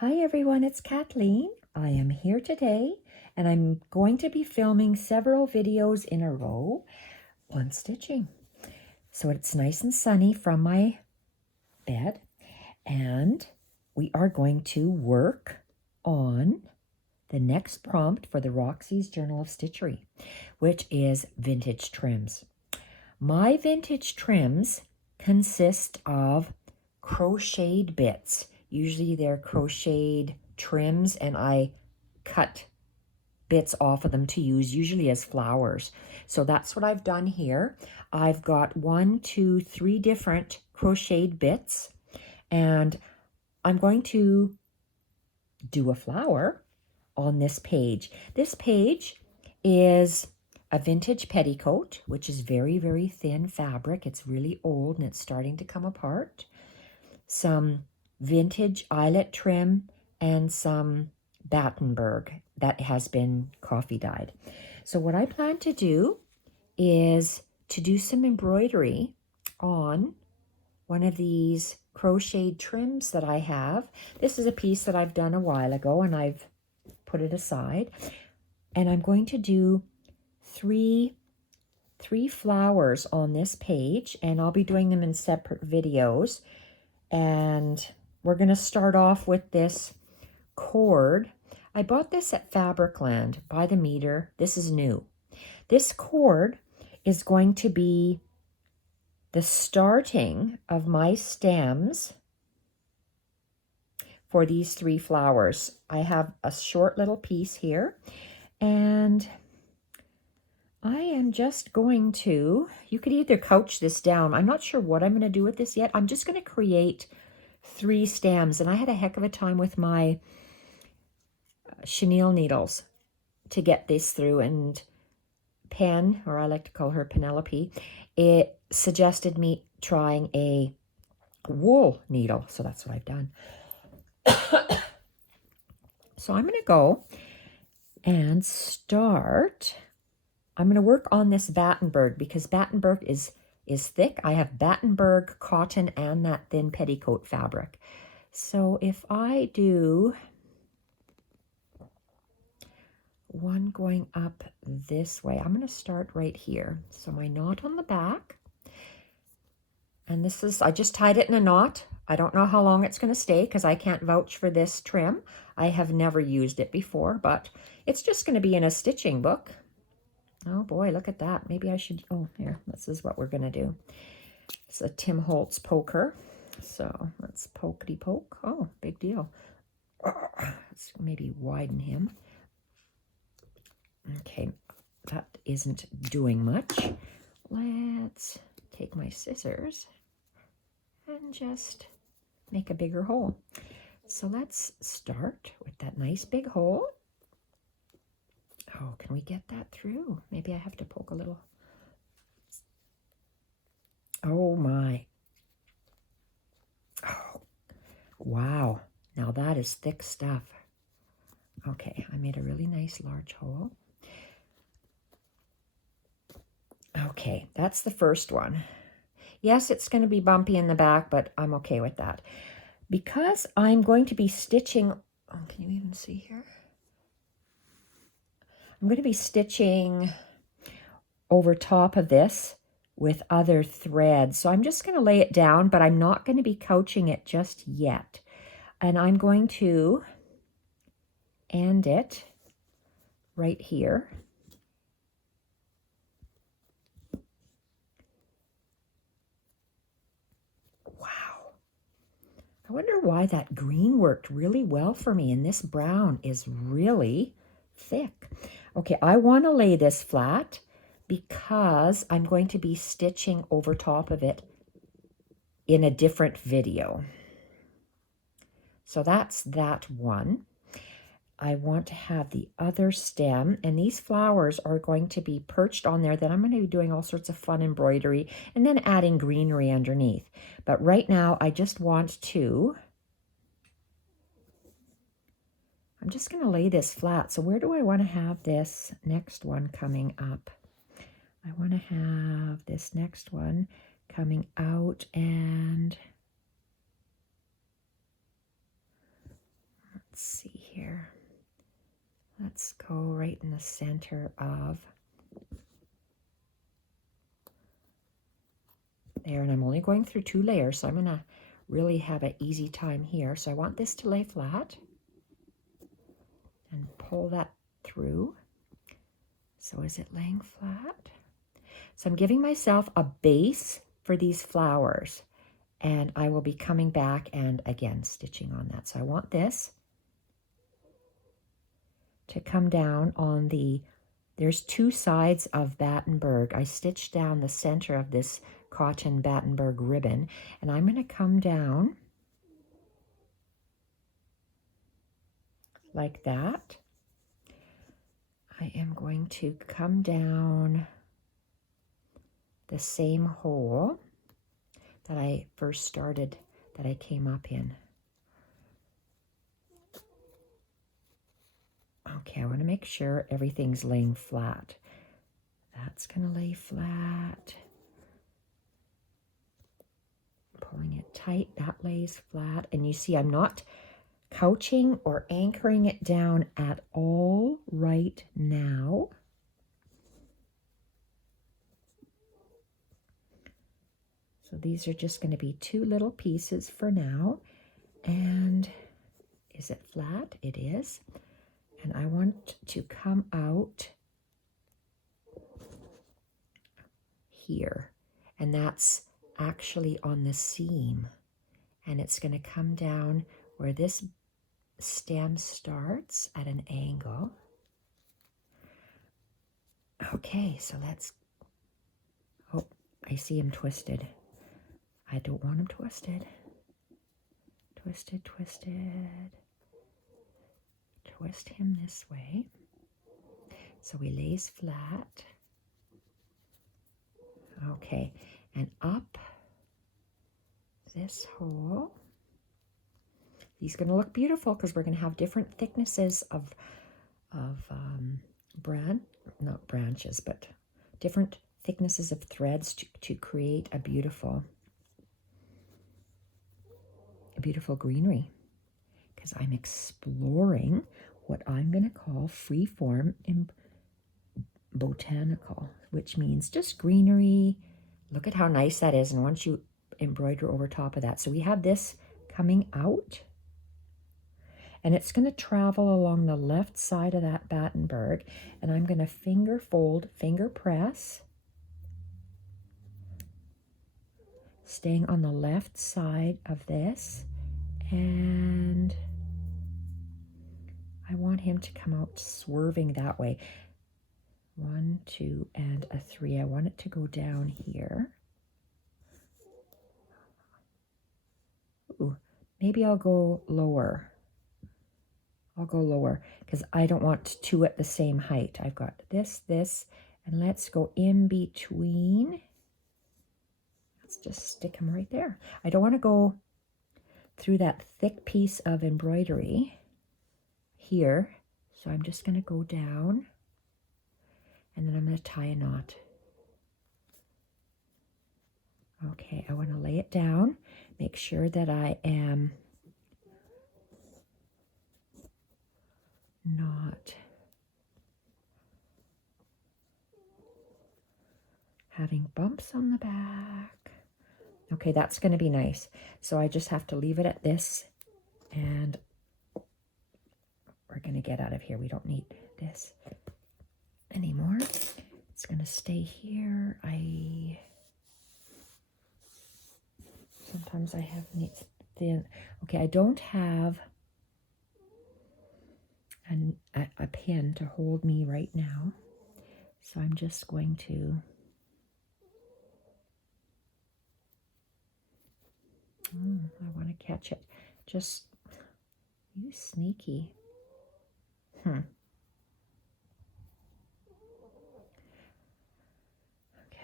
Hi everyone, it's Kathleen. I am here today and I'm going to be filming several videos in a row on stitching. So it's nice and sunny from my bed and we are going to work on the next prompt for the Roxys Journal of Stitchery, which is vintage trims. My vintage trims consist of crocheted bits. Usually they're crocheted trims and I cut bits off of them to use usually as flowers. So that's what I've done here. I've got 3 different crocheted bits and I'm going to do a flower on this page. This page is a vintage petticoat, which is very, very thin fabric. It's really old and it's starting to come apart. Some vintage eyelet trim and some Battenberg that has been coffee dyed. So what I plan to do is to do some embroidery on one of these crocheted trims that I have. This is a piece that I've done a while ago and I've put it aside. And I'm going to do three flowers on this page, and I'll be doing them in separate videos. And we're going to start off with this cord. I bought this at Fabricland by the meter. This is new. This cord is going to be the starting of my stems for these 3 flowers. I have a short little piece here, and I am just going to, you could either couch this down. I'm not sure what I'm going to do with this yet. I'm just going to create 3 stems, and I had a heck of a time with my chenille needles to get this through, and Pen, or I like to call her Penelope, it suggested me trying a wool needle, so that's what I've done. So I'm going to go and start. I'm going to work on this Battenberg because Battenberg is thick. I have Battenberg cotton and that thin petticoat fabric. So if I do one going up this way, I'm going to start right here. So my knot on the back. And this is, I just tied it in a knot. I don't know how long it's going to stay because I can't vouch for this trim. I have never used it before, but it's just going to be in a stitching book. Oh boy, look at that. Maybe I should, oh, here, this is what we're going to do. It's a Tim Holtz poker. So let's pokety poke. Oh, big deal. Let's maybe widen him. Okay, that isn't doing much. Let's take my scissors and just make a bigger hole. So let's start with that nice big hole. Oh, can we get that through? Maybe I have to poke a little. Oh my. Oh, wow. Now that is thick stuff. Okay, I made a really nice large hole. Okay, that's the first one. Yes, it's going to be bumpy in the back, but I'm okay with that. Because I'm going to be stitching, oh, can you even see here? I'm going to be stitching over top of this with other threads. So I'm just going to lay it down, but I'm not going to be couching it just yet. And I'm going to end it right here. Wow. I wonder why that green worked really well for me, and this brown is really thick. Okay, I want to lay this flat because I'm going to be stitching over top of it in a different video. So that's that one. I want to have the other stem, and these flowers are going to be perched on there. Then I'm going to be doing all sorts of fun embroidery and then adding greenery underneath. But right now I just want to, I'm just going to lay this flat. So where do I want to have this next one coming up? I want to have this next one coming out, and let's go right in the center of there. And I'm only going through 2 layers, so I'm going to really have an easy time here. So I want this to lay flat and pull that through. So is it laying flat? So I'm giving myself a base for these flowers, and I will be coming back and again stitching on that. So I want this to come down on the, there's 2 sides of Battenberg. I stitched down the center of this cotton Battenberg ribbon, and I'm going to come down like that. I am going to come down the same hole that I first started, that I came up in. Okay, I want to make sure everything's laying flat. That's going to lay flat. Pulling it tight, that lays flat. And you see I'm not couching or anchoring it down at all right now. So these are just going to be 2 little pieces for now. And is it flat? It is. And I want to come out here. And that's actually on the seam. And it's going to come down where this stem starts at an angle. Okay, so let's, oh, I see him twisted. I don't want him twisted. Twisted, twisted. Twist him this way. So he lays flat. Okay, and up this hole. He's going to look beautiful because we're going to have different thicknesses of not branches, but different thicknesses of threads to create a beautiful greenery. Because I'm exploring what I'm going to call freeform and botanical, which means just greenery. Look at how nice that is. And once you embroider over top of that. So we have this coming out. And it's going to travel along the left side of that Battenberg. And I'm going to finger fold, finger press, staying on the left side of this. And I want him to come out swerving that way. 1, 2, and a 3. I want it to go down here. Ooh, maybe I'll go lower. I'll go lower because I don't want 2 at the same height. I've got this, and let's go in between. Let's just stick them right there. I don't want to go through that thick piece of embroidery here. So I'm just going to go down, and then I'm going to tie a knot. Okay, I want to lay it down, make sure that I am not having bumps on the back. Okay, that's going to be nice. So I just have to leave it at this, and we're going to get out of here. We don't need this anymore. It's going to stay here. Sometimes I have needs thin. Okay, I don't have a pin to hold me right now. So I'm just going to I want to catch it. Just, you sneaky. Okay,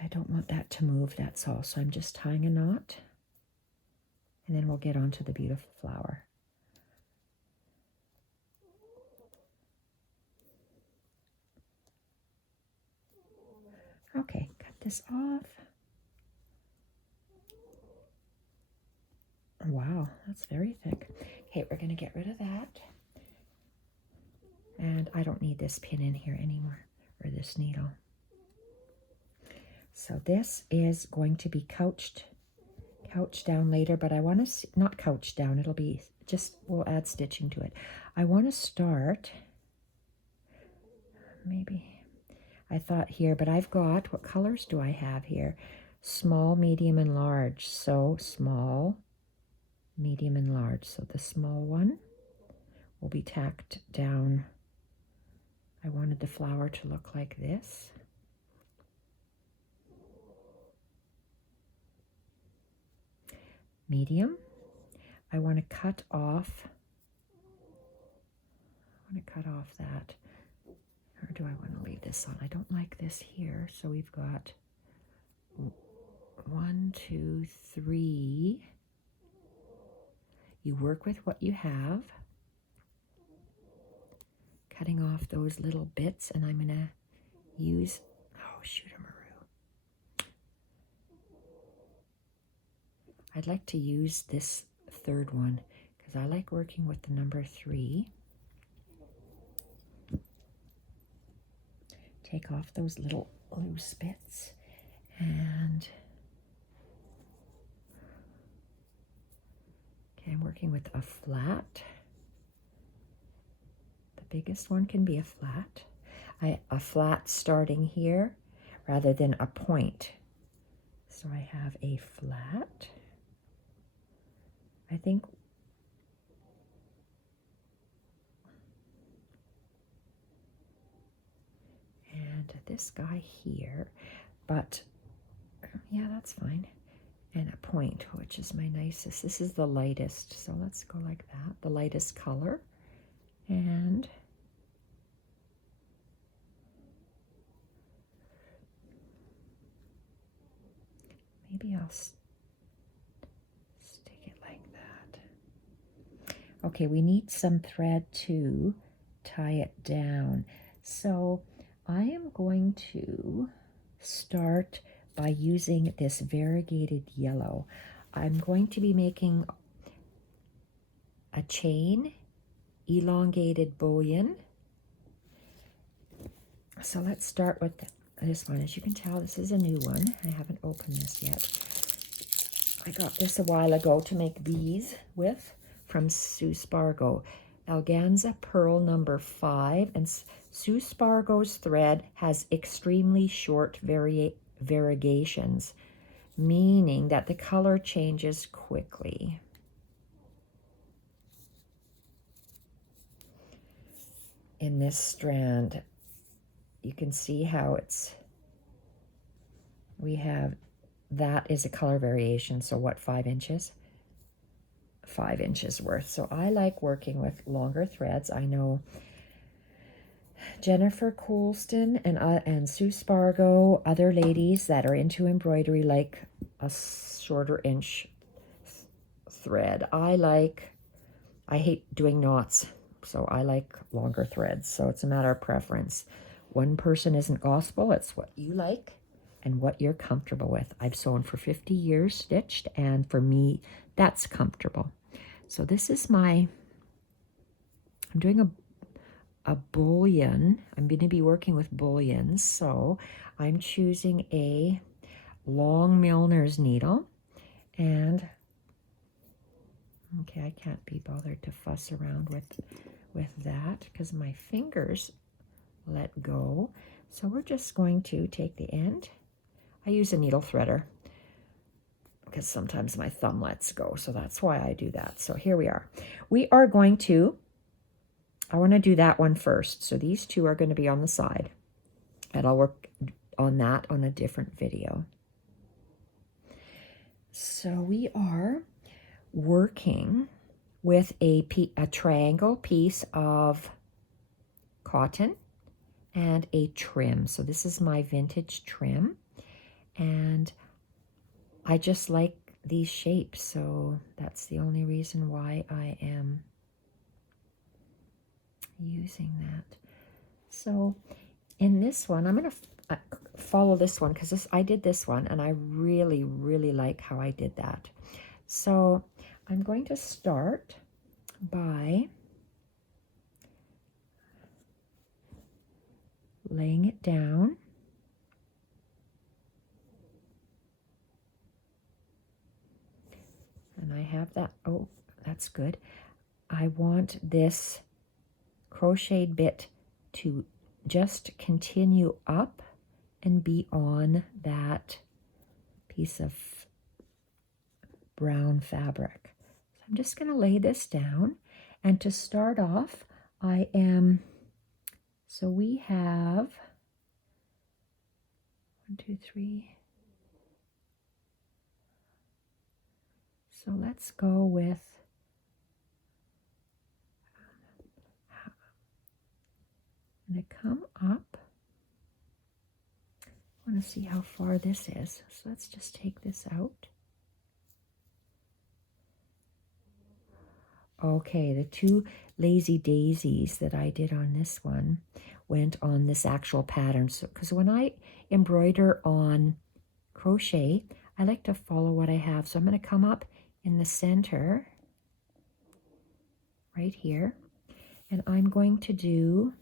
I don't want that to move, that's all. So I'm just tying a knot, and then we'll get onto the beautiful flower. Okay, cut this off. Wow, that's very thick. Okay, we're going to get rid of that. And I don't need this pin in here anymore, or this needle. So this is going to be couched down later, but I want to, not couched down, it'll be just, we'll add stitching to it. I want to start, maybe, I thought here, but I've got, what colors do I have here? Small, medium, and large. So small, medium, and large. So the small one will be tacked down. I wanted the flower to look like this. Medium. I want to cut off. That. Or do I want to leave this on? I don't like this here. So we've got 1, 2, 3. You work with what you have. Cutting off those little bits, and I'm going to use, oh, shoot-a-maroo. I'd like to use this third one because I like working with the number 3. Take off those little loose bits, and okay, I'm working with a flat. The biggest one can be a flat. A flat starting here rather than a point. So I have a flat. I think and this guy here, but yeah, that's fine. And a point, which is my nicest. This is the lightest, so let's go like that. The lightest color. And maybe I'll stick it like that. Okay, we need some thread to tie it down. So I am going to start by using this variegated yellow. I'm going to be making a chain, elongated bullion. So let's start with this one. As you can tell, this is a new one. I haven't opened this yet. I got this a while ago to make these with from Sue Spargo. Alganza Pearl number 5, and Sue Spargo's thread has extremely short variegations, meaning that the color changes quickly. In this strand, you can see how we have, that is a color variation, so what, 5 inches? 5 inches worth. So I like working with longer threads. I know Jennifer Colston and Sue Spargo, other ladies that are into embroidery, like a shorter inch thread. I hate doing knots, so I like longer threads. So it's a matter of preference. One person isn't gospel. It's what you like and what you're comfortable with. I've sewn for 50 years stitched, and for me, that's comfortable. So this is I'm doing a bullion. I'm going to be working with bullions, so I'm choosing a long milliner's needle, and okay, I can't be bothered to fuss around with that because my fingers let go. So we're just going to take the end. I use a needle threader because sometimes my thumb lets go, so that's why I do that. So here we are. We are going to, I want to do that one first. So these two are going to be on the side, and I'll work on that on a different video. So we are working with a triangle piece of cotton and a trim. So this is my vintage trim, and I just like these shapes, so that's the only reason why I am using that. So in this one, I'm going to follow this one because I did this one, and I really, really like how I did that. So I'm going to start by laying it down. And I have that, oh, that's good. I want this crocheted bit to just continue up and be on that piece of brown fabric. So I'm just going to lay this down, and to start off so we have 1, 2, 3. So let's go with I'm going to come up. I want to see how far this is. So let's just take this out. Okay, the 2 lazy daisies that I did on this one went on this actual pattern. So, because when I embroider on crochet, I like to follow what I have. So I'm going to come up in the center, right here, and I'm going to do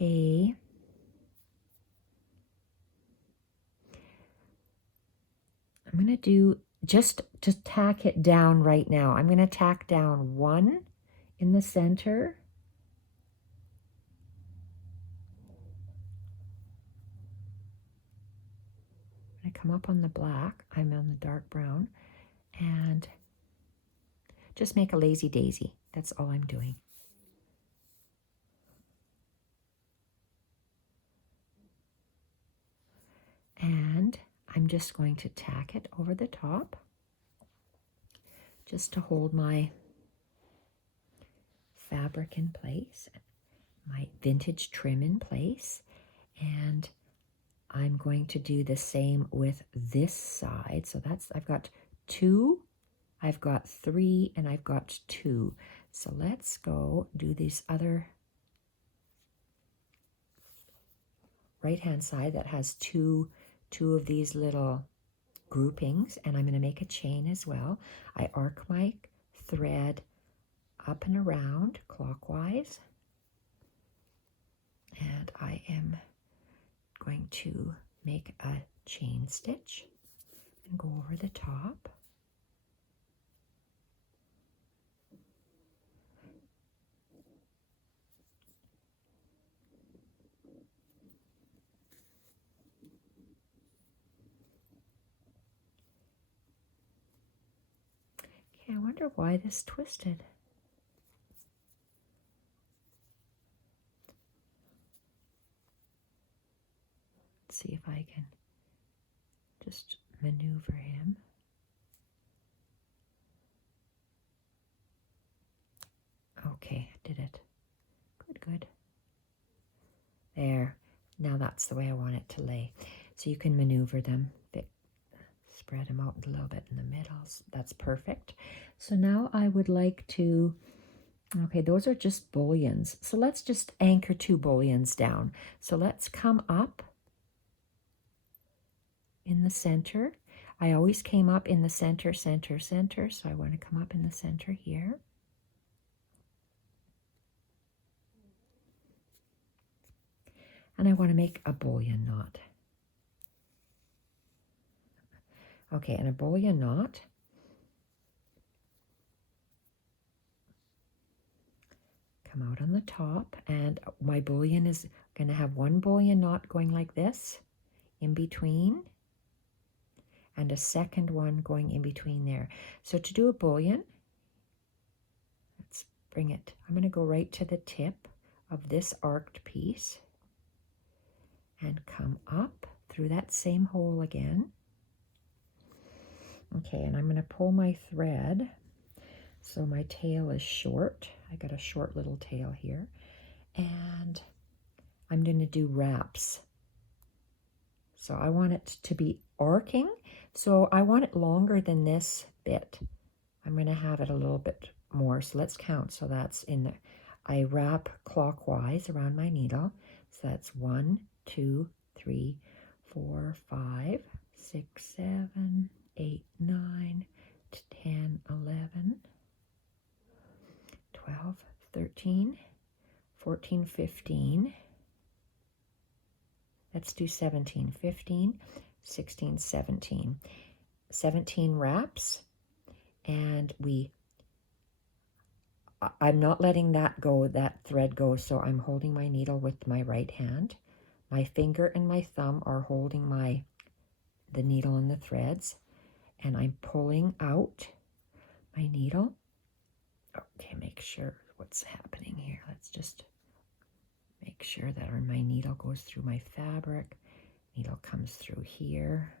I'm going to do, just to tack it down right now, I'm going to tack down 1 in the center. I come up on the black, I'm on the dark brown, and just make a lazy daisy. That's all I'm doing. And I'm just going to tack it over the top just to hold my fabric in place, my vintage trim in place. And I'm going to do the same with this side. So that's, I've got 2, I've got 3, and I've got 2. So let's go do this other right-hand side that has two of these little groupings, and I'm going to make a chain as well. I arc my thread up and around clockwise, and I am going to make a chain stitch and go over the top. Okay, I wonder why this twisted. Let's see if I can just maneuver him. Okay, did it. Good, good. There. Now that's the way I want it to lay. So you can maneuver them, spread them out a little bit in the middles. That's perfect. So now I would like to, okay, those are just bullions. So let's just anchor 2 bullions down. So let's come up in the center. I always came up in the center, center, center. So I want to come up in the center here. And I want to make a bullion knot. Okay, and a bullion knot. Come out on the top, and my bullion is going to have 1 bullion knot going like this in between, and a second one going in between there. So to do a bullion, let's bring it, I'm going to go right to the tip of this arced piece and come up through that same hole again. Okay, and I'm going to pull my thread so my tail is short. I got a short little tail here, and I'm going to do wraps. So I want it to be arcing, so I want it longer than this bit. I'm going to have it a little bit more, so let's count. So that's in the, I wrap clockwise around my needle, so that's 1, 2, 3, 4, 5, 6, 7, 8, 9, 10, 11, 12, 13, 14, 15. Let's do 17, 15, 16, 17. 17 wraps, and I'm not letting that go, that thread go, so I'm holding my needle with my right hand. My finger and my thumb are holding the needle and the threads, and I'm pulling out my needle. Okay, make sure what's happening here. Let's just make sure that my needle goes through my fabric. Needle comes through here.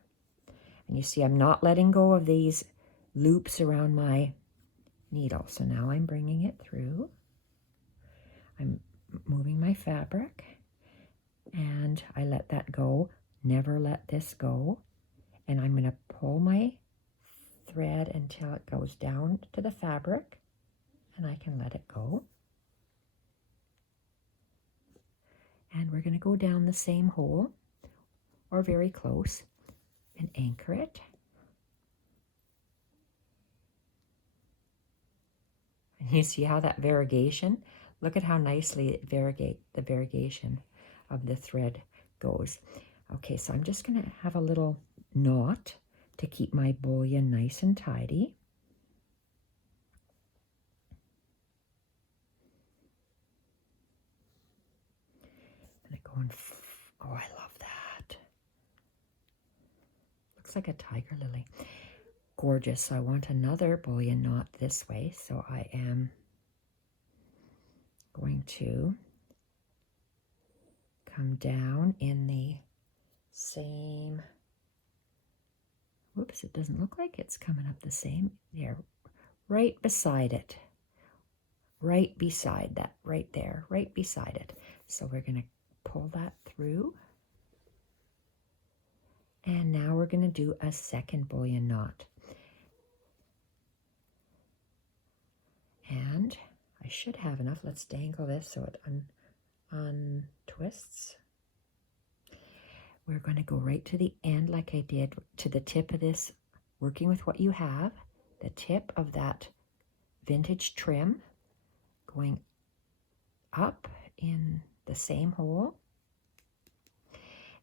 And you see I'm not letting go of these loops around my needle. So now I'm bringing it through. I'm moving my fabric and I let that go. Never let this go. And I'm going to pull my thread until it goes down to the fabric and I can let it go. And we're going to go down the same hole or very close and anchor it. And you see how that variegation, look at how nicely the variegation of the thread goes. Okay, so I'm just going to have a little knot to keep my bullion nice and tidy. And I go and, oh, I love that. Looks like a tiger lily. Gorgeous. So I want another bullion knot this way. So I am going to come down in the same, whoops, it doesn't look like it's coming up the same. There, right beside it. Right beside that, right there, right beside it. So we're going to pull that through. And now we're going to do a second bullion knot. And I should have enough. Let's dangle this so it untwists. We're going to go right to the end like I did to the tip of this, working with what you have, the tip of that vintage trim, going up in the same hole.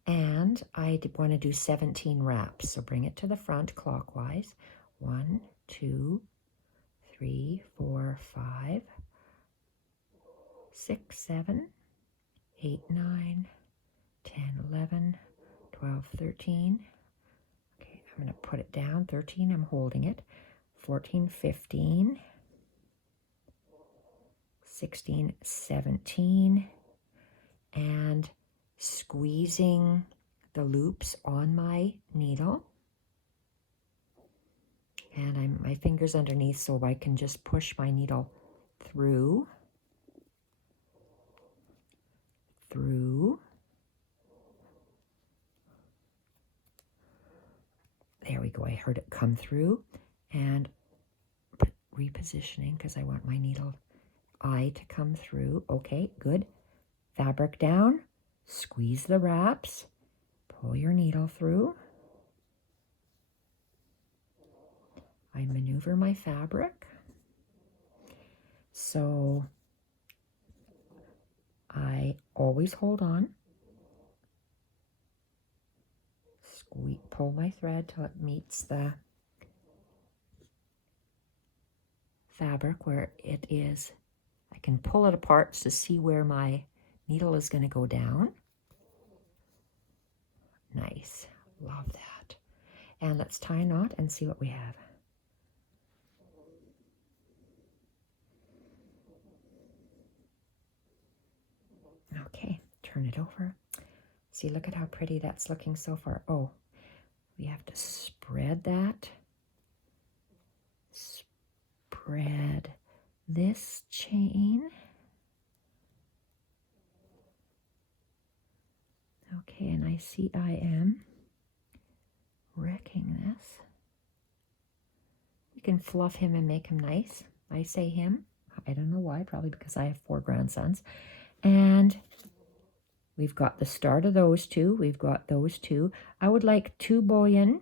And I want to do 17 wraps. So bring it to the front clockwise. 1, 2, 3, 4, 5, 6, 7, 8, 9, 10, 11, 12, 13. Okay, I'm going to put it down. 13, I'm holding it. 14, 15, 16, 17, and squeezing the loops on my needle. And my finger's underneath so I can just push my needle through. There we go. I heard it come through and repositioning because I want my needle eye to come through. Okay, good. Fabric down, squeeze the wraps, pull your needle through. I maneuver my fabric. So I always hold on. Pull my thread till it meets the fabric where it is. I can pull it apart to see where my needle is going to go down. Nice. Love that. And let's tie a knot and see what we have. Okay, turn it over. See, look at how pretty that's looking so far. Oh, we have to spread that. Spread this chain. Okay, and I see I am wrecking this. You can fluff him and make him nice. I say him. I don't know why, probably because I have 4 grandsons. And we've got the start of those two. We've got those two. I would like 2 bullion.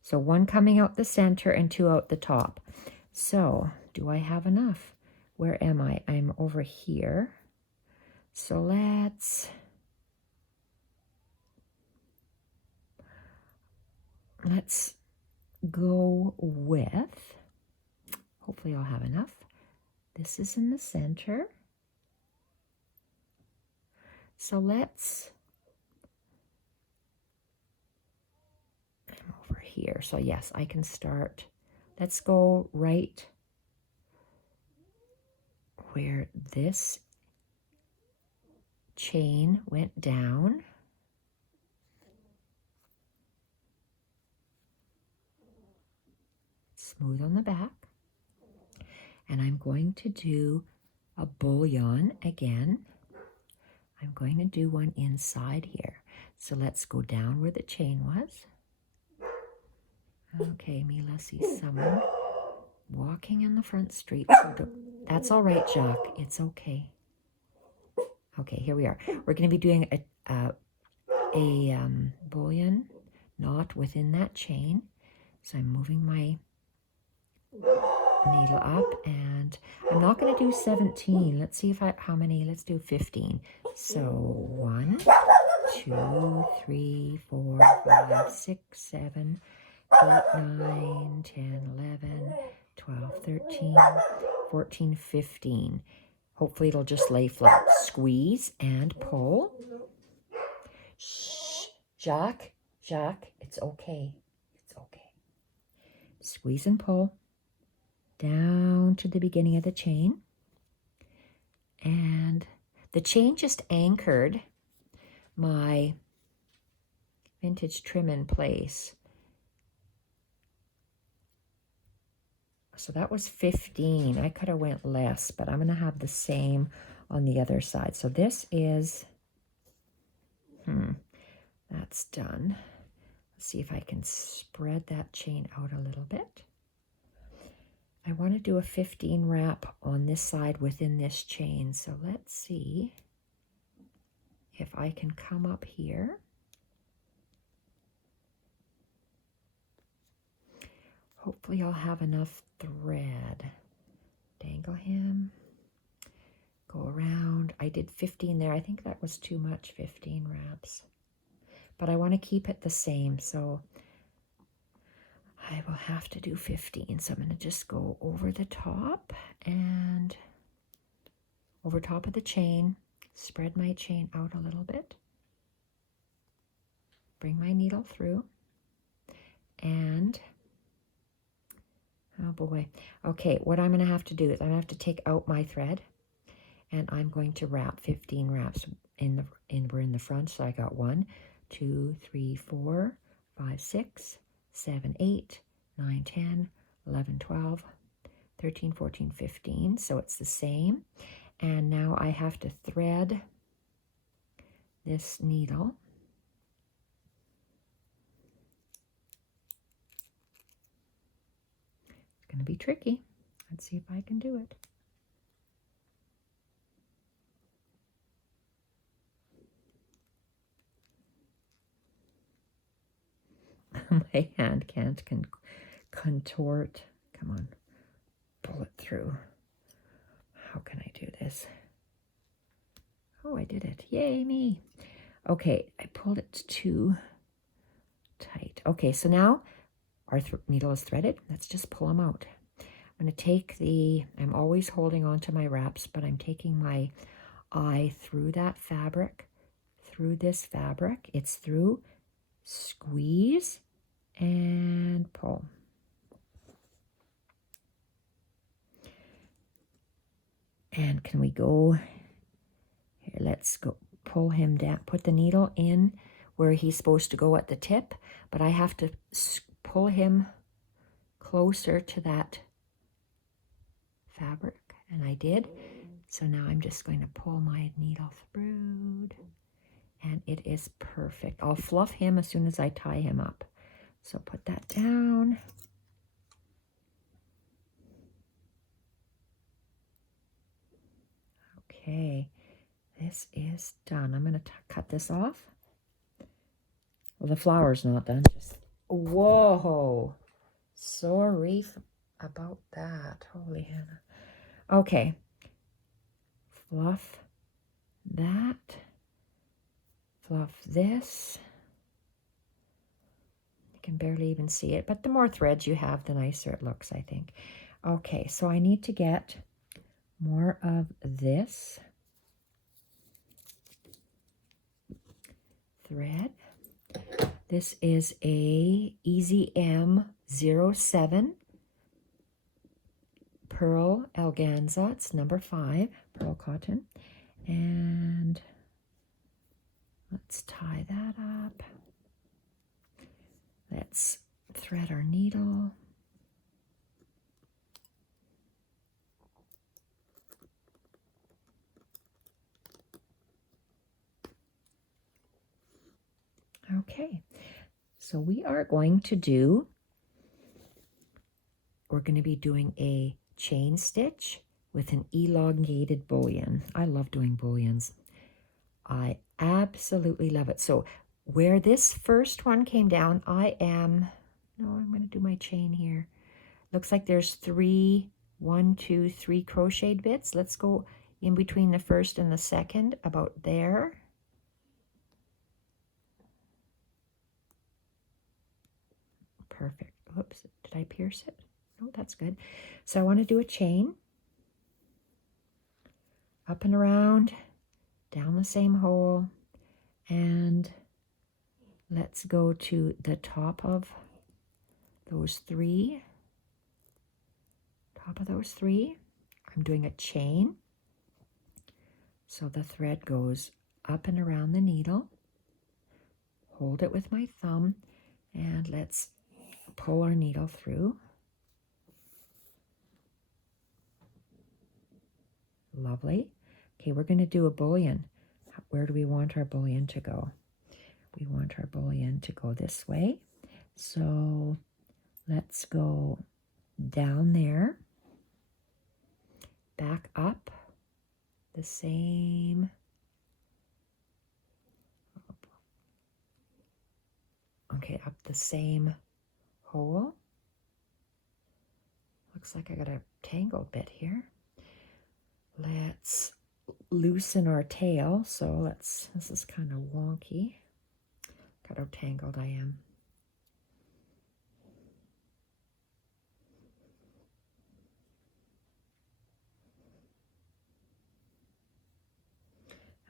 So 1 coming out the center and 2 out the top. So do I have enough? Where am I? I'm over here. So let's go with, hopefully I'll have enough. This is in the center. So let's come over here. So yes, I can start. Let's go right where this chain went down. Smooth on the back. And I'm going to do a bullion again. I'm going to do one inside here. So let's go down where the chain was. Okay, Mila sees someone walking in the front street. So that's all right, Jacques. It's okay. Okay, here we are. We're going to be doing a bullion knot within that chain. So I'm moving my needle up, and I'm not going to do 17. Let's see how many. Let's do 15. So 1, 2, 3, 4, 5, 6, 7, 8, 9, 10, 11, 12, 13, 14, 15. Hopefully it'll just lay flat. Squeeze and pull. Shh, Jacques, it's okay. It's okay. Squeeze and pull down to the beginning of the chain. And the chain just anchored my vintage trim in place. So that was 15. I could have went less, but I'm going to have the same on the other side. So this is, that's done. Let's see if I can spread that chain out a little bit. I want to do a 15 wrap on this side within this chain. So let's see if I can come up here. Hopefully I'll have enough thread. Dangle him. Go around. I did 15 there. I think that was too much, 15 wraps. But I want to keep it the same, so I will have to do 15. So I'm going to just go over the top and over top of the chain, spread my chain out a little bit, bring my needle through, and oh boy. Okay, what I'm going to have to do is I'm going to have to take out my thread, and I'm going to wrap 15 wraps we're in the front. So I got 1, 2, 3, 4, 5, 6, 7, 8, 9, 10, 11, 12, 13, 14, 15. So it's the same. And now I have to thread this needle. It's going to be tricky. Let's see if I can do it. My hand can't contort. Come on, pull it through. How can I do this? Oh, I did it. Yay, me. Okay, I pulled it too tight. Okay, so now our needle is threaded. Let's just pull them out. I'm going to take I'm always holding on to my wraps, but I'm taking my eye through that fabric, through this fabric. It's through, squeeze, and pull. And can we go here? Let's go pull him down, put the needle in where he's supposed to go at the tip, but I have to pull him closer to that fabric, and I did. So now I'm just going to pull my needle through, and it is perfect. I'll fluff him as soon as I tie him up. So put that down. Okay, this is done. I'm going to cut this off. Well, the flower's not done. Just, whoa, sorry about that. Holy Hannah. Okay, fluff that, fluff this. You can barely even see it, but the more threads you have, the nicer it looks, I think. Okay, so I need to get more of this thread. This is a Easy M07 pearl organza. It's number 5, pearl cotton. And let's tie that up. Let's thread our needle. Okay, so we're going to be doing a chain stitch with an elongated bullion. I love doing bullions. I absolutely love it. So where this first one came down, I'm going to do my chain here. Looks like there's 3 crocheted bits. Let's go in between the first and the second, about there. Perfect. Oops, did I pierce it? No, that's good. So I want to do a chain. Up and around, down the same hole, and let's go to the top of those 3. Top of those 3. I'm doing a chain. So the thread goes up and around the needle. Hold it with my thumb, and let's pull our needle through. Lovely. Okay, we're going to do a bullion. Where do we want our bullion to go? We want our bullion to go this way. So let's go down there, back up the same. Okay, up the same hole. Looks like I got a tangled bit here. Let's loosen our tail. So this is kind of wonky. Look how tangled I am.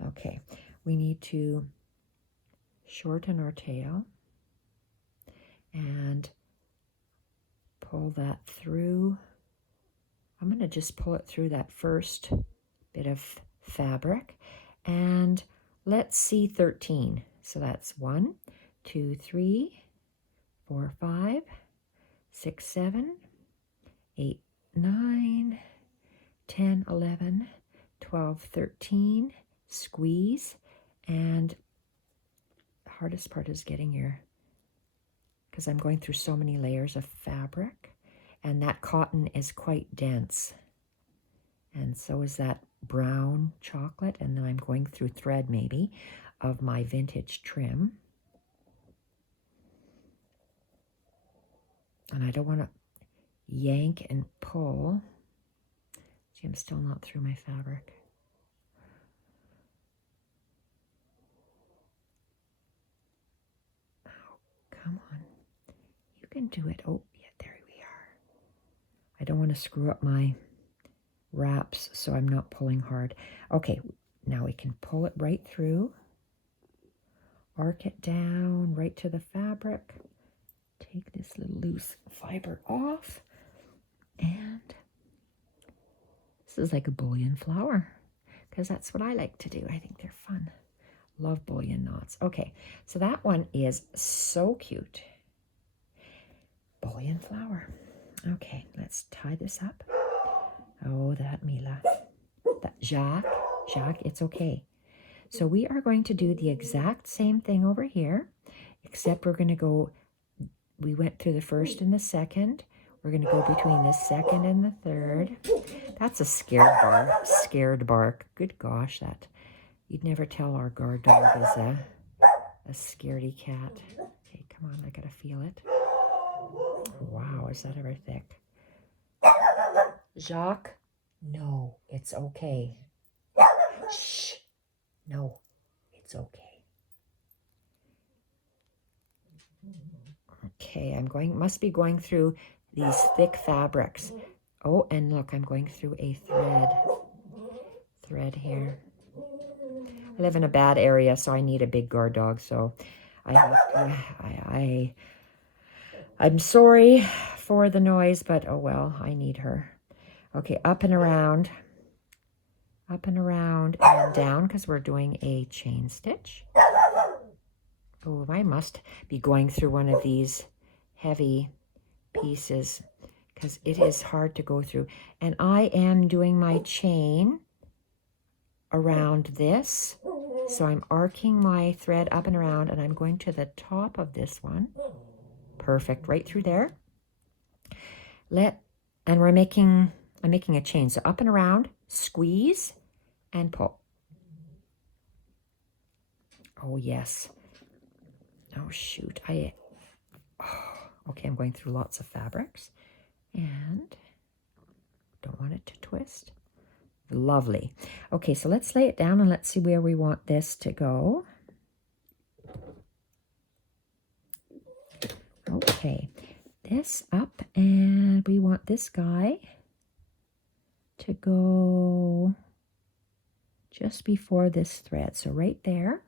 Okay, we need to shorten our tail and pull that through. I'm going to just pull it through that first bit of fabric, and let's see 13. So that's 1, 2, 3, 4, 5, 6, 7, 8, 9, 10, 11, 12, 13. Squeeze, and the hardest part is getting your, because I'm going through so many layers of fabric, and that cotton is quite dense, and so is that brown chocolate, and then I'm going through thread maybe of my vintage trim, and I don't want to yank and pull. See, I'm still not through my fabric. Come on, you can do it. Oh, yeah, there we are. I don't want to screw up my wraps, so I'm not pulling hard. Okay, now we can pull it right through, arc it down right to the fabric, take this little loose fiber off, and this is like a bullion flower, because that's what I like to do. I think they're fun. Love bullion knots. Okay, so that one is so cute. Bullion flower. Okay, let's tie this up. Oh, that Mila. That Jacques, it's okay. So we are going to do the exact same thing over here, except we're going to go, we went through the first and the second. We're going to go between the second and the third. That's a scared bark. Good gosh, that. You'd never tell our guard dog is a scaredy cat. Okay, come on, I gotta feel it. Wow, is that ever thick? Jacques, no, it's okay. Shh. No, it's okay. Okay, must be going through these thick fabrics. Oh, and look, I'm going through a thread here. I live in a bad area, so I need a big guard dog, so I'm sorry for the noise, but oh well, I need her. Okay, up and around and down, because we're doing a chain stitch. Oh, I must be going through one of these heavy pieces because it is hard to go through. And I am doing my chain around this. So I'm arcing my thread up and around, and I'm going to the top of this one. Perfect, right through there. And I'm making a chain. So up and around, squeeze and pull. Oh yes. Oh shoot. Okay, I'm going through lots of fabrics and don't want it to twist. Lovely. Okay, so let's lay it down and let's see where we want this to go. Okay, this up, and we want this guy to go just before this thread. So right there.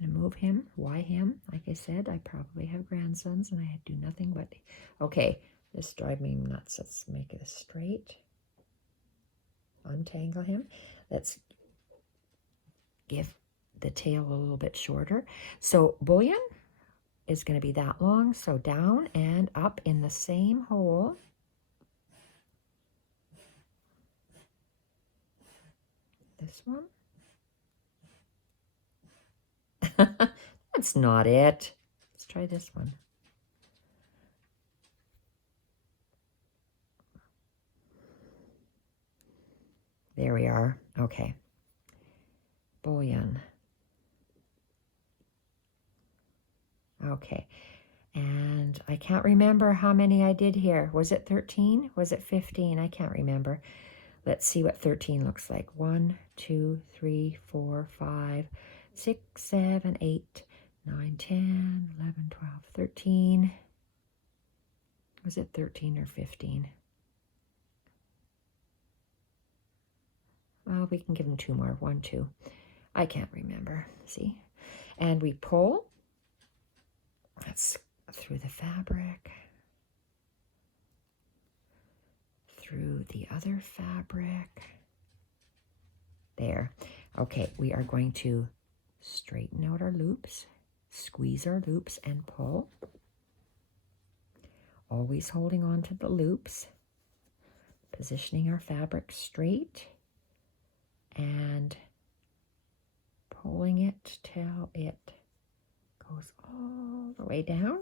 I'm gonna move him. Why him? Like I said, I probably have grandsons and I do nothing but... Okay, this drives me nuts. Let's make it straight. Untangle him. Let's give the tail a little bit shorter. So bullion is going to be that long. So down and up in the same hole. This one. That's not it. Let's try this one. There we are. Okay. Bullion. Okay. And I can't remember how many I did here. Was it 13? Was it 15? I can't remember. Let's see what 13 looks like. 1, 2, 3, 4, 5, 6, 7, 8, 9, 10, 11, 12, 13. Was it 13 or 15? Well, we can give them 2 more. 1, 2. I can't remember. See? And we pull. That's through the fabric. Through the other fabric. There. Okay, we are going to straighten out our loops, squeeze our loops, and pull. Always holding on to the loops, positioning our fabric straight, and pulling it till it goes all the way down.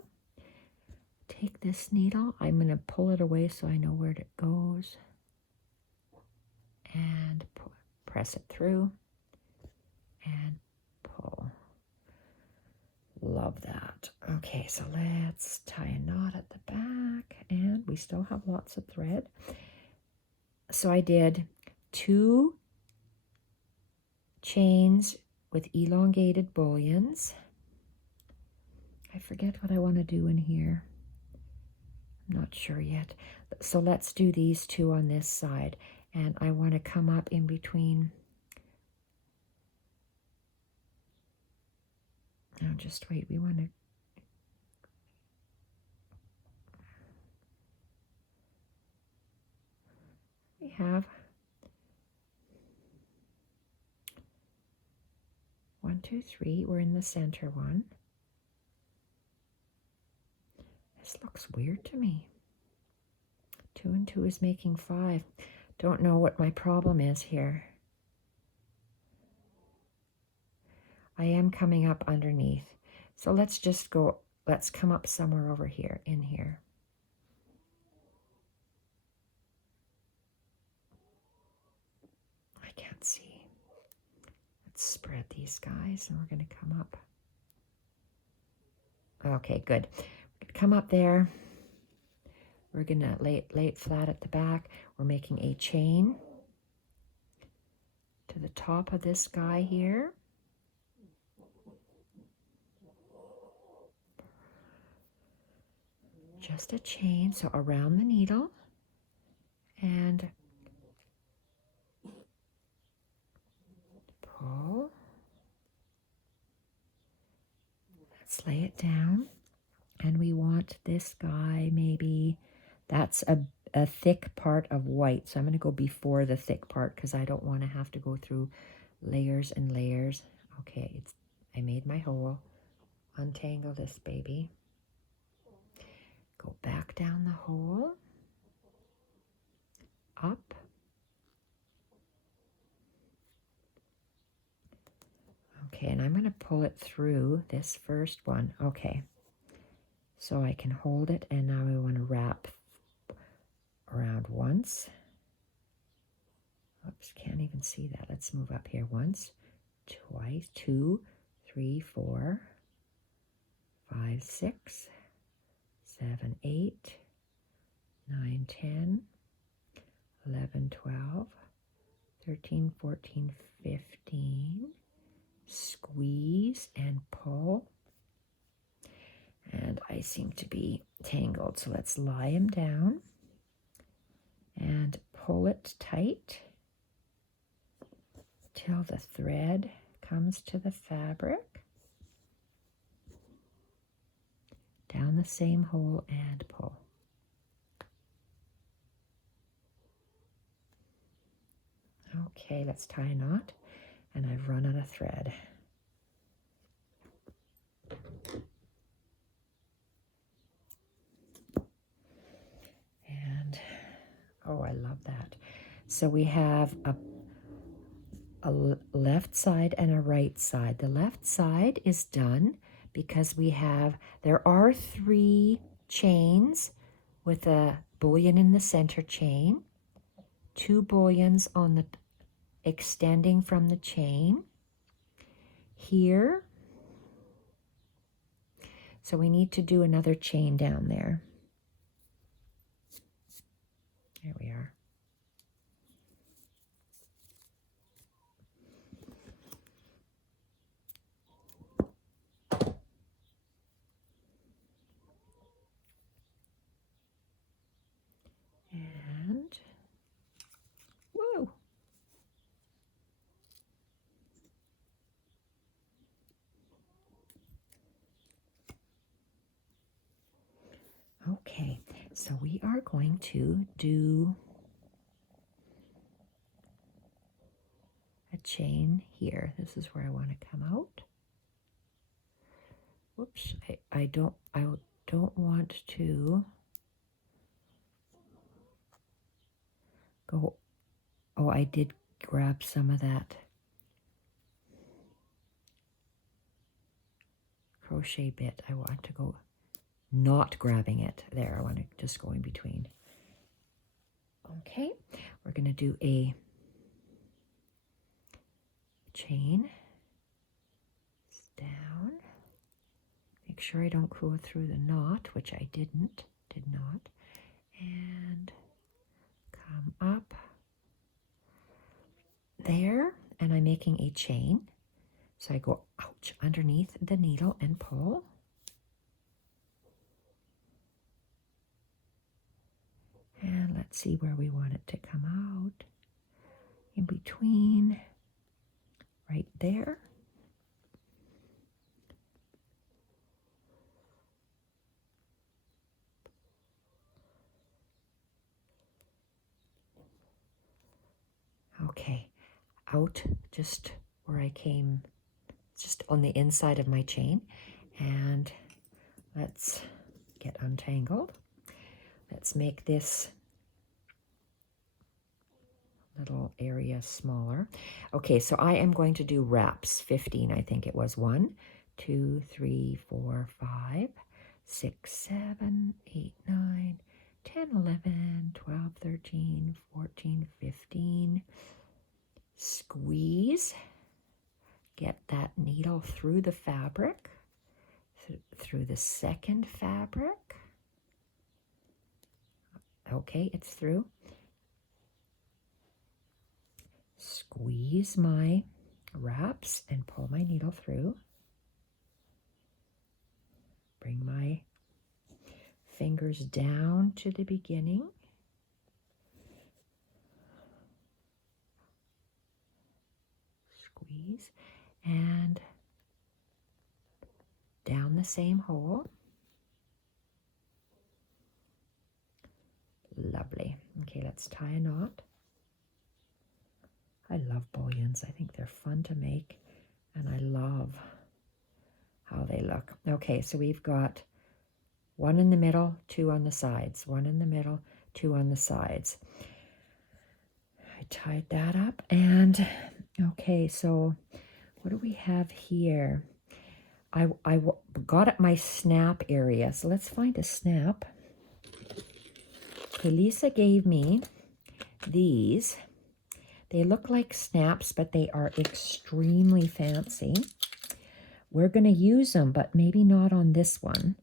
Take this needle, I'm going to pull it away so I know where it goes, and press it through, and pull. Love that. Okay, so let's tie a knot at the back, and we still have lots of thread. So I did 2 chains with elongated bullions. I forget what I want to do in here. I'm not sure yet. So let's do these 2 on this side, and I want to come up in between. Now just wait, we want to... We have 1, 2, 3. We're in the center one. This looks weird to me. 2 and 2 is making 5. Don't know what my problem is here. I am coming up underneath. So let's just go, let's come up somewhere over here, in here. I can't see. Let's spread these guys and we're going to come up. Okay, good. We're going to come up there. We're going to lay it flat at the back. We're making a chain. to the top of this guy here. Just a chain, so around the needle, and pull. Let's lay it down, and we want this guy, maybe that's a thick part of white, so I'm going to go before the thick part because I don't want to have to go through layers and layers. Okay, I made my hole. Untangle this baby. Go back down the hole, up, okay, and I'm going to pull it through this first one. Okay, so I can hold it, and now I want to wrap around once. Oops, can't even see that. Let's move up here. Once, twice, 2, 3, 4, 5, 6, 7, 8, 9, 10, 11, 12, 13, 14, 15. Squeeze and pull. And I seem to be tangled, so let's lie him down and pull it tight till the thread comes to the fabric. Down the same hole and pull. Okay, let's tie a knot, and I've run out of thread. And, oh, I love that. So we have a left side and a right side. The left side is done because there are 3 chains with a bullion in the center chain, 2 bullions on the extending from the chain here. So we need to do another chain down there. There we are. And, whoa. Okay, so we are going to do a chain here. This is where I want to come out. Whoops, I don't want to go. Oh, I did grab some of that crochet bit. I want to go not grabbing it there. I want to just go in between. Okay, we're going to do a chain down. Make sure I don't go through the knot, which I did not. And come up there, and I'm making a chain. So I go, ouch, underneath the needle and pull. And let's see where we want it to come out. In between, right there. Okay, out just where I came, just on the inside of my chain. And let's get untangled. Let's make this little area smaller. Okay, so I am going to do wraps, 15, I think it was. 1, 2, 3, 4, 5, 6, 7, 8, 9, 10, 11, 12, 13, 14, 15. Squeeze. Get that needle through the fabric, through the second fabric. Okay, it's through. squeeze my wraps and pull my needle through. Bring my fingers down to the beginning. Squeeze and down the same hole. Lovely. Okay, let's tie a knot. I love bullions. I think they're fun to make, and I love how they look. Okay, so we've got one in the middle, two on the sides, one in the middle, two on the sides. I tied that up, and okay, so what do we have here? I got at my snap area, so let's find a snap. Okay, Lisa gave me these. They look like snaps, but they are extremely fancy. We're going to use them, but maybe not on this one.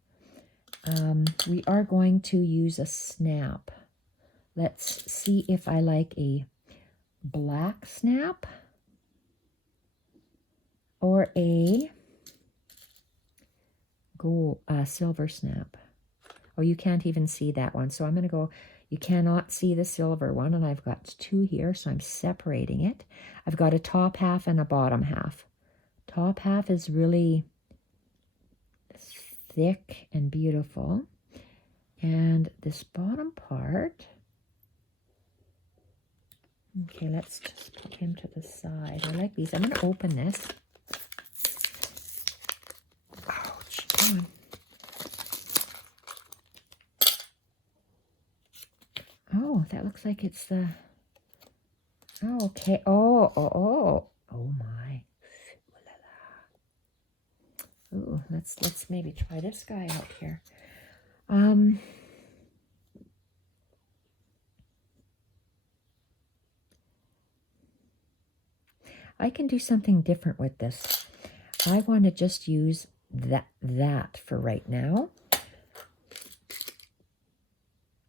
We are going to use a snap. Let's see if I like a black snap or a silver snap. Oh, you can't even see that one. So I'm going to go, you cannot see the silver one, and I've got two here, so I'm separating it. I've got a top half and a bottom half. Top half is really thick and beautiful. And this bottom part, okay, let's just put him to the side. I like these. I'm going to open this. Ouch, come on. Oh, that looks like it's the, oh, okay. Oh my. Ooh, let's maybe try this guy out here. I can do something different with this. I want to just use that for right now.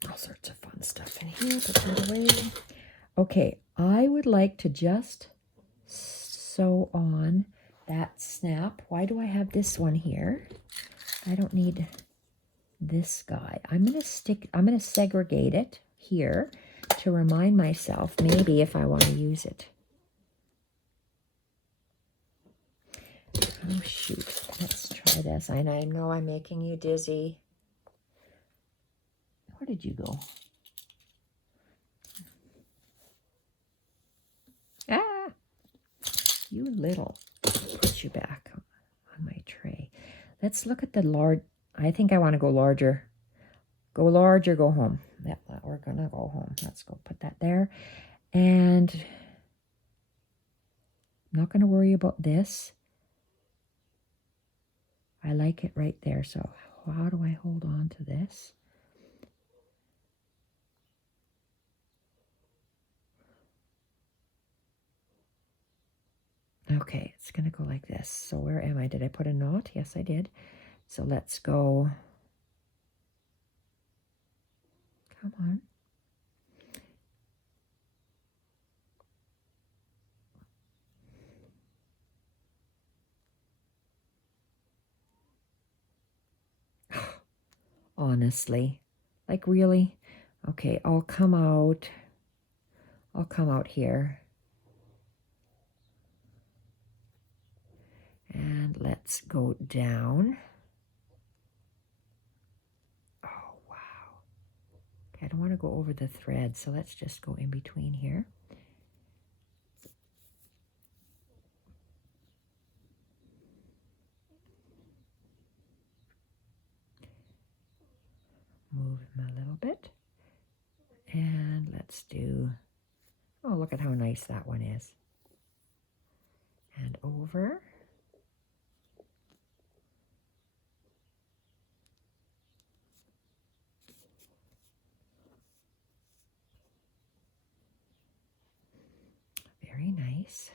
All sorts of fun stuff in here, put that away. Okay, I would like to just sew on that snap. Why do I have this one here? I don't need this guy. I'm going to segregate it here to remind myself maybe if I want to use it. Oh shoot, let's try this. I know I'm making you dizzy. Where did you go? Ah, you little. Put you back on my tray. Let's look at the large. I think I want to go larger. Go large or go home. Yeah, we're going to go home. Let's go put that there. And I'm not going to worry about this. I like it right there. So how do I hold on to this? Okay, it's going to go like this. So where am I? Did I put a knot? Yes, I did. So let's go. Come on. Honestly, like really? Okay, I'll come out here. And let's go down. Oh, wow. Okay, I don't want to go over the thread, so let's just go in between here. Move them a little bit. And let's do, oh, look at how nice that one is. And over. Very nice.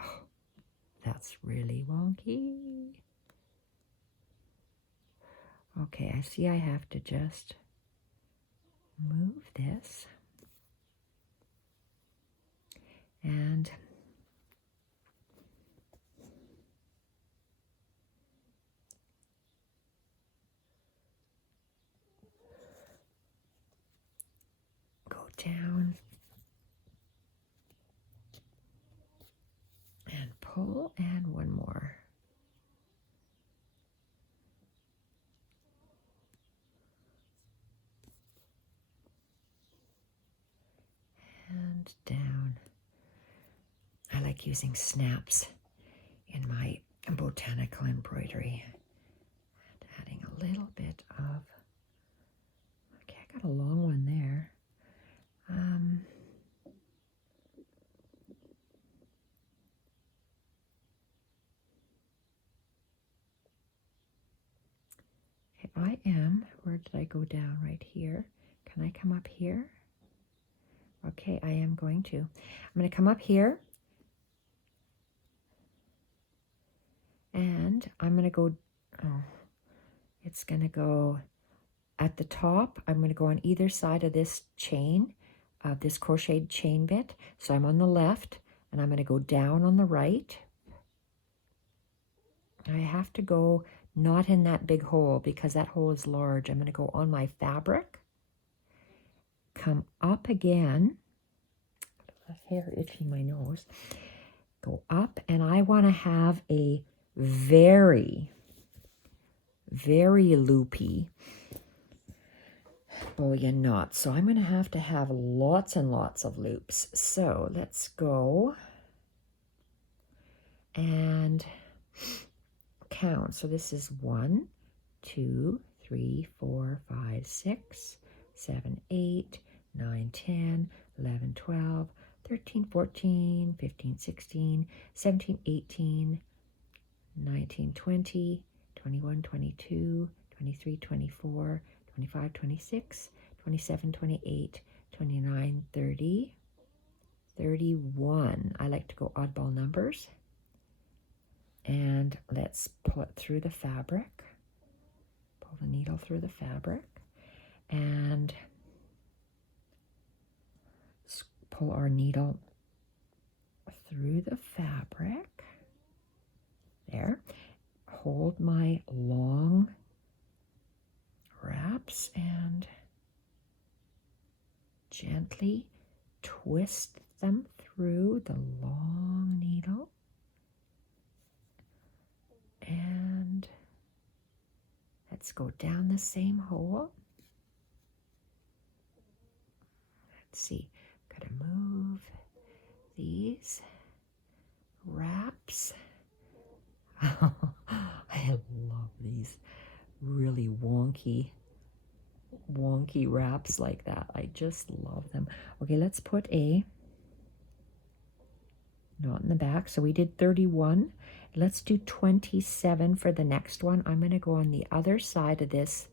Oh, that's really wonky. Okay, I see I have to just move this and go down and pull, and one more. And down. I like using snaps in my botanical embroidery. And adding a little bit of, okay, I got a long one there. Okay, I am, where did I go down? Right here. Can I come up here? Okay, I am going to. I'm going to come up here. And I'm going to go, oh, it's going to go at the top. I'm going to go on either side of this chain, this crocheted chain bit. So I'm on the left, and I'm going to go down on the right. I have to go not in that big hole because that hole is large. I'm going to go on my fabric, come up again. Hair itching my nose. Go up, and I want to have a very, very loopy bullion knot. So I'm going to have lots and lots of loops. So let's go and count. So this is 1, 2, 3, 4, 5, 6, 7, 8, 9, 10, 11, 12, 13, 14, 15, 16, 17, 18, 19, 20, 21, 22, 23, 24, 25, 26, 27, 28, 29, 30, 31. I like to go oddball numbers. And let's pull it through the fabric. Pull the needle through the fabric. And pull our needle through the fabric. There. Hold my long wraps and gently twist them through the long needle. And let's go down the same hole. Let's see, gotta move these wraps. I love these really wonky wraps like that. I just love them. Okay, let's put a knot in the back. So we did 31. Let's do 27 for the next one. I'm going to go on the other side of this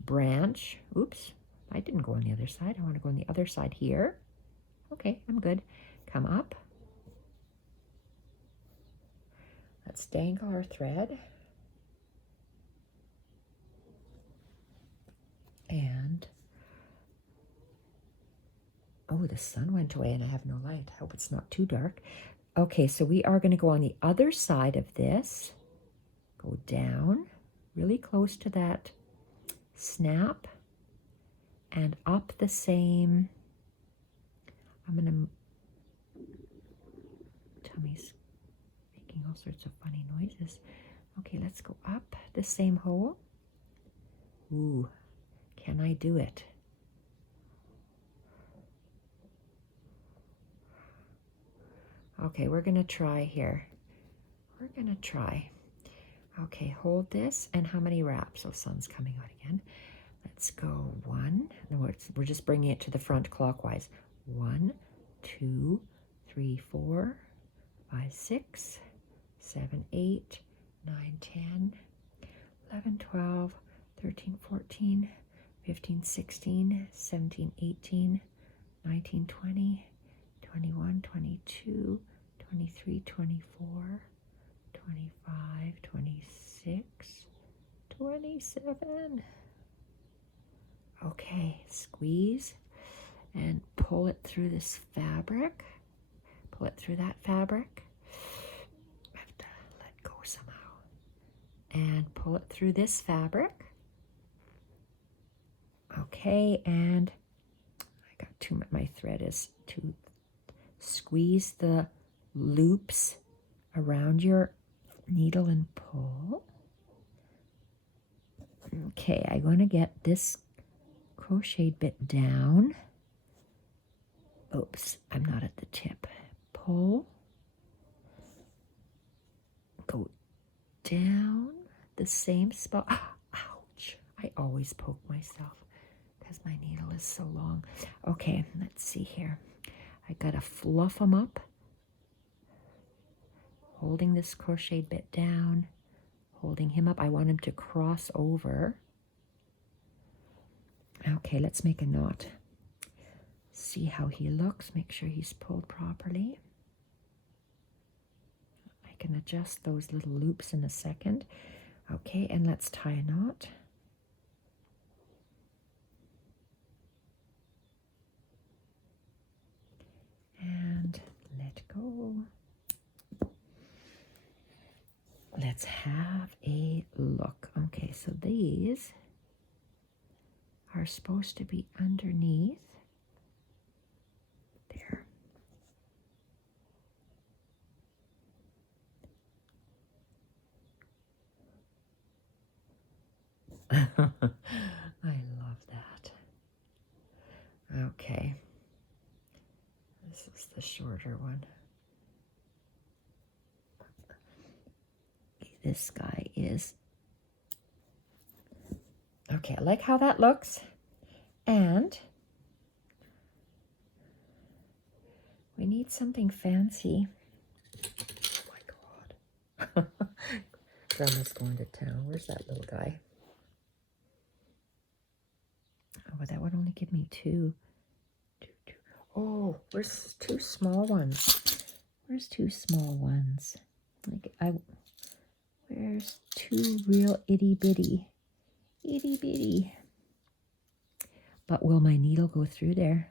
branch. Oops, I didn't go on the other side. I want to go on the other side here. Okay, I'm good. Come up. Let's dangle our thread. And, oh, the sun went away and I have no light. I hope it's not too dark. Okay, so we are going to go on the other side of this. Go down really close to that snap and up the same. I'm going to, tummy's making all sorts of funny noises. Okay, let's go up the same hole. Ooh, can I do it? Okay, we're going to try here. We're going to try. Okay, hold this. And how many wraps? Oh, sun's coming out again. Let's go 1. No, we're just bringing it to the front clockwise. 1, 2, 3, 4, 5, 6, 7, 8, 9, 10, 11, 12, 13, 14, 15, 16, 17, 18, 19, 20, 21, 22, 23, 24, 25, 26, 27. Okay, squeeze and pull it through this fabric. Pull it through that fabric. I have to let go somehow. And pull it through this fabric. Okay, and I got too much, my thread is to squeeze the loops around your needle and pull. Okay, I'm going to get this crocheted bit down. Oops, I'm not at the tip. Pull. Go down the same spot. Ouch. I always poke myself because my needle is so long. Okay, let's see here. I got to fluff them up. Holding this crocheted bit down. Holding him up. I want him to cross over. Okay, let's make a knot. See how he looks. Make sure he's pulled properly. I can adjust those little loops in a second. Okay, and let's tie a knot. And let go. Let's have a look. Okay, so these are supposed to be underneath. There. I love that. Okay. This is the shorter one. This guy is... Okay, I like how that looks. And we need something fancy. Oh my God. Grandma's going to town. Where's that little guy? Oh, but that would only give me two. Oh, where's two small ones? Where's two small ones? Where's two real itty bitty? But will my needle go through there?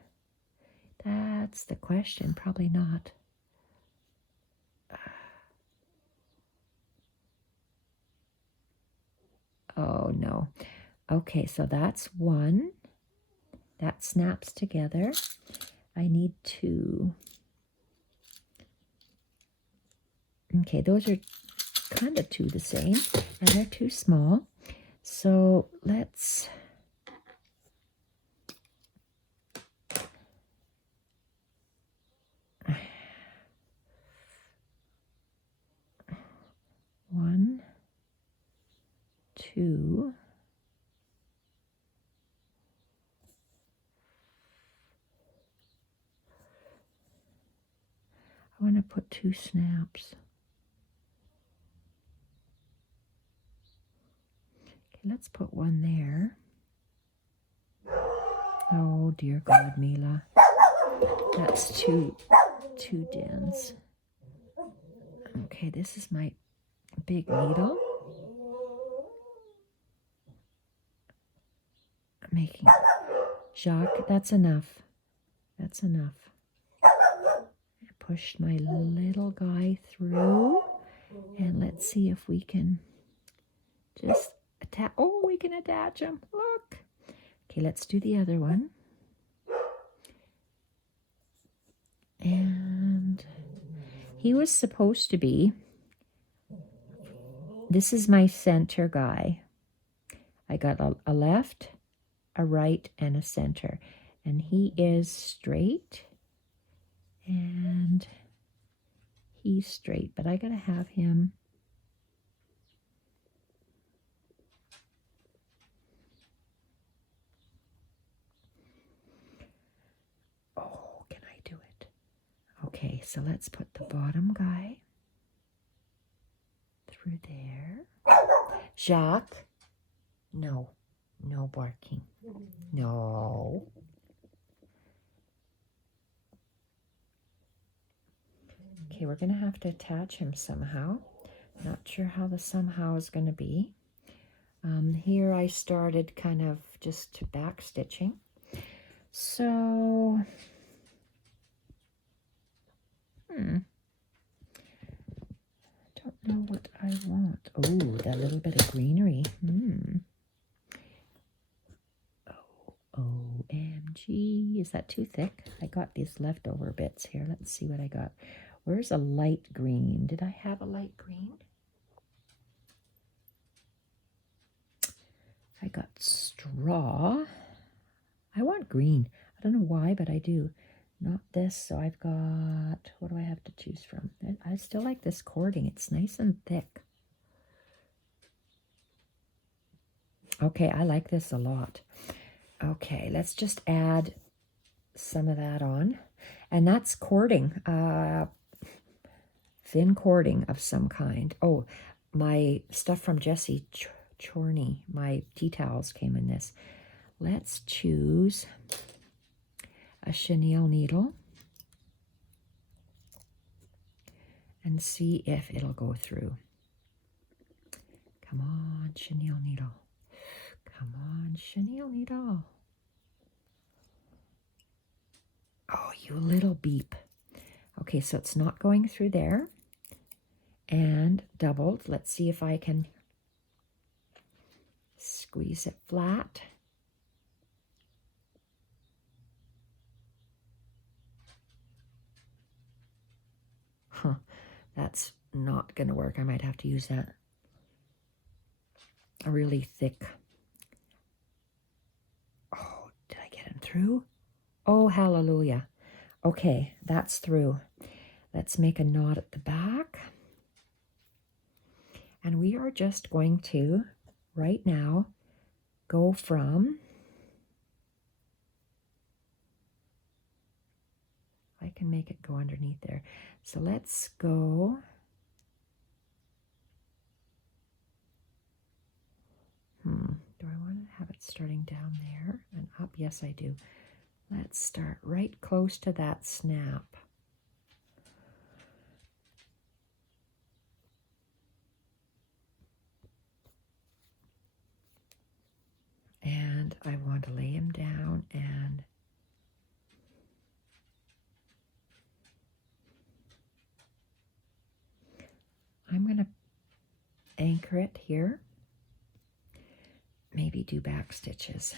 That's the question. Probably not. Oh no. Okay, so that's one. That snaps together. I need two. Okay, those are kind of two the same, and they're too small. So let's... One, two. I want to put two snaps. Okay, let's put one there. Oh, dear God, Mila. That's two dins. Okay, this is my big needle. I'm making... Jacques, that's enough. That's enough. I pushed my little guy through. And let's see if we can just attach... Oh, we can attach him. Look. Okay, let's do the other one. And he was supposed to be... This is my center guy. I got a left, a right, and a center. And he is straight. And he's straight. But I got to have him... Oh, can I do it? Okay, so let's put the bottom guy through there. Jacques, no, no barking. No. Okay, we're going to have to attach him somehow. Not sure how the somehow is going to be. Here I started kind of just back stitching. So, don't know what I want. Oh, that little bit of greenery. OMG, is that too thick? I got these leftover bits here. Let's see what I got. Where's a light green? Did I have a light green? I got straw. I want green. I don't know why, but I do. Not this, so I've got, what do I have to choose from? I still like this cording. It's nice and thick. Okay, I like this a lot. Okay, let's just add some of that on. And that's cording, thin cording of some kind. Oh, my stuff from Jessie Chorney, my tea towels came in this. Let's choose a chenille needle and see if it'll go through. Come on, chenille needle. Come on, chenille needle. Oh, you little beep. Okay, so it's not going through there. And doubled. Let's see if I can squeeze it flat. Huh, that's not going to work. I might have to use that. A really thick. Oh, did I get him through? Oh, hallelujah. Okay, that's through. Let's make a knot at the back. And we are just going to, right now, go from, I can make it go underneath there. So let's go, do I want to have it starting down there and up? Yes, I do. Let's start right close to that snap. And I want to lay him down and I'm going to anchor it here. Maybe do back stitches.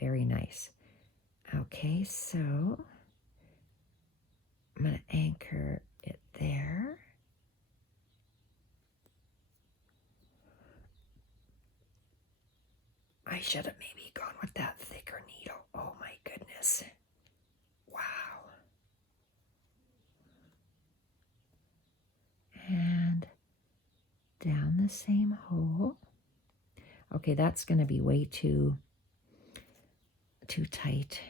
Very nice. Okay, so I'm going to anchor it there. I should have maybe gone with that thicker needle. Oh my goodness. Wow. And down the same hole. Okay, that's going to be way too tight.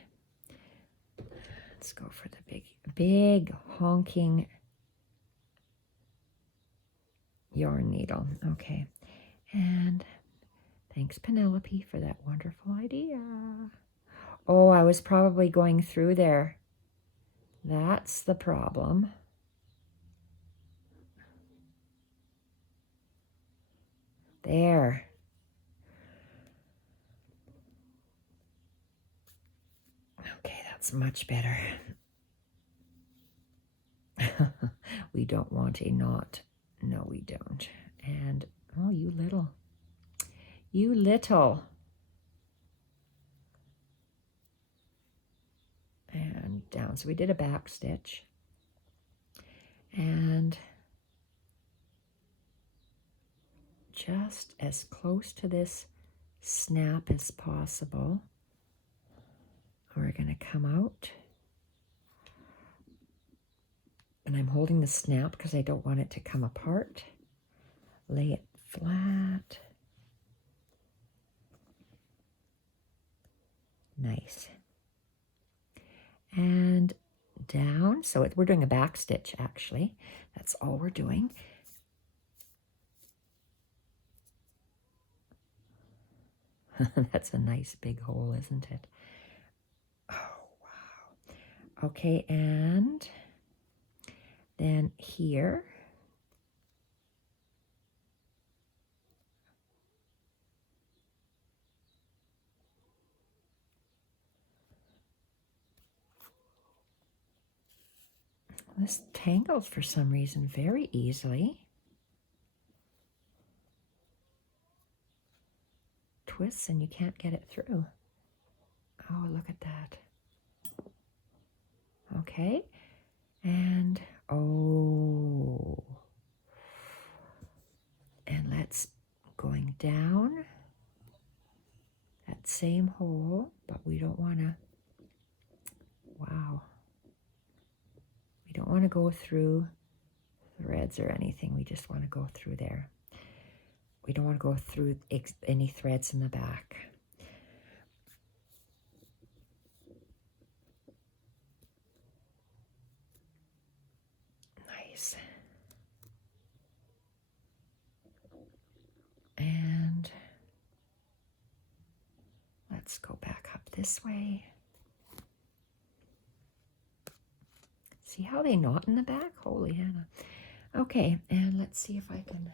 Let's go for the big honking yarn needle. Okay, and thanks Penelope for that wonderful idea. Oh, I was probably going through there. That's the problem. There. Okay, that's much better. We don't want a knot. No, we don't. And, oh, you little. You little. And down. So we did a back stitch. And just as close to this snap as possible. We're going to come out. And I'm holding the snap because I don't want it to come apart. Lay it flat. Nice. And down. So we're doing a back stitch, actually. That's all we're doing. That's a nice big hole, isn't it? Oh, wow. Okay, and then here. This tangles for some reason very easily. Twists and you can't get it through. Oh, look at that. Okay, and oh, and let's going down that same hole, but we don't want to, wow, we don't want to go through threads or anything. We just want to go through there. We don't want to go through any threads in the back. Nice. And let's go back up this way. See how they knot in the back? Holy Hannah. Okay, and let's see if I can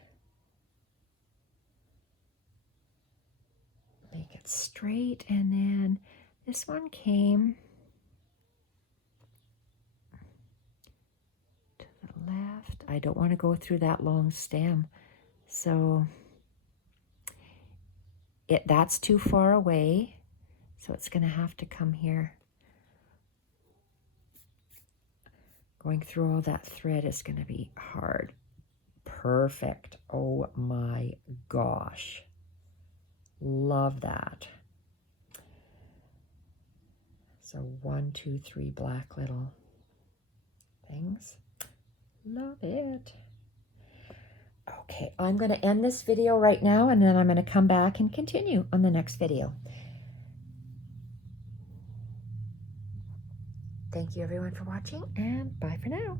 make it straight. And then this one came to the left. I don't want to go through that long stem, so that's too far away, so it's going to have to come here. Going through all that thread is going to be hard. Perfect. Oh my gosh. Love that. So 1, 2, 3 black little things. Love it. Okay, I'm going to end this video right now, and then I'm going to come back and continue on the next video. Thank you everyone for watching, and bye for now.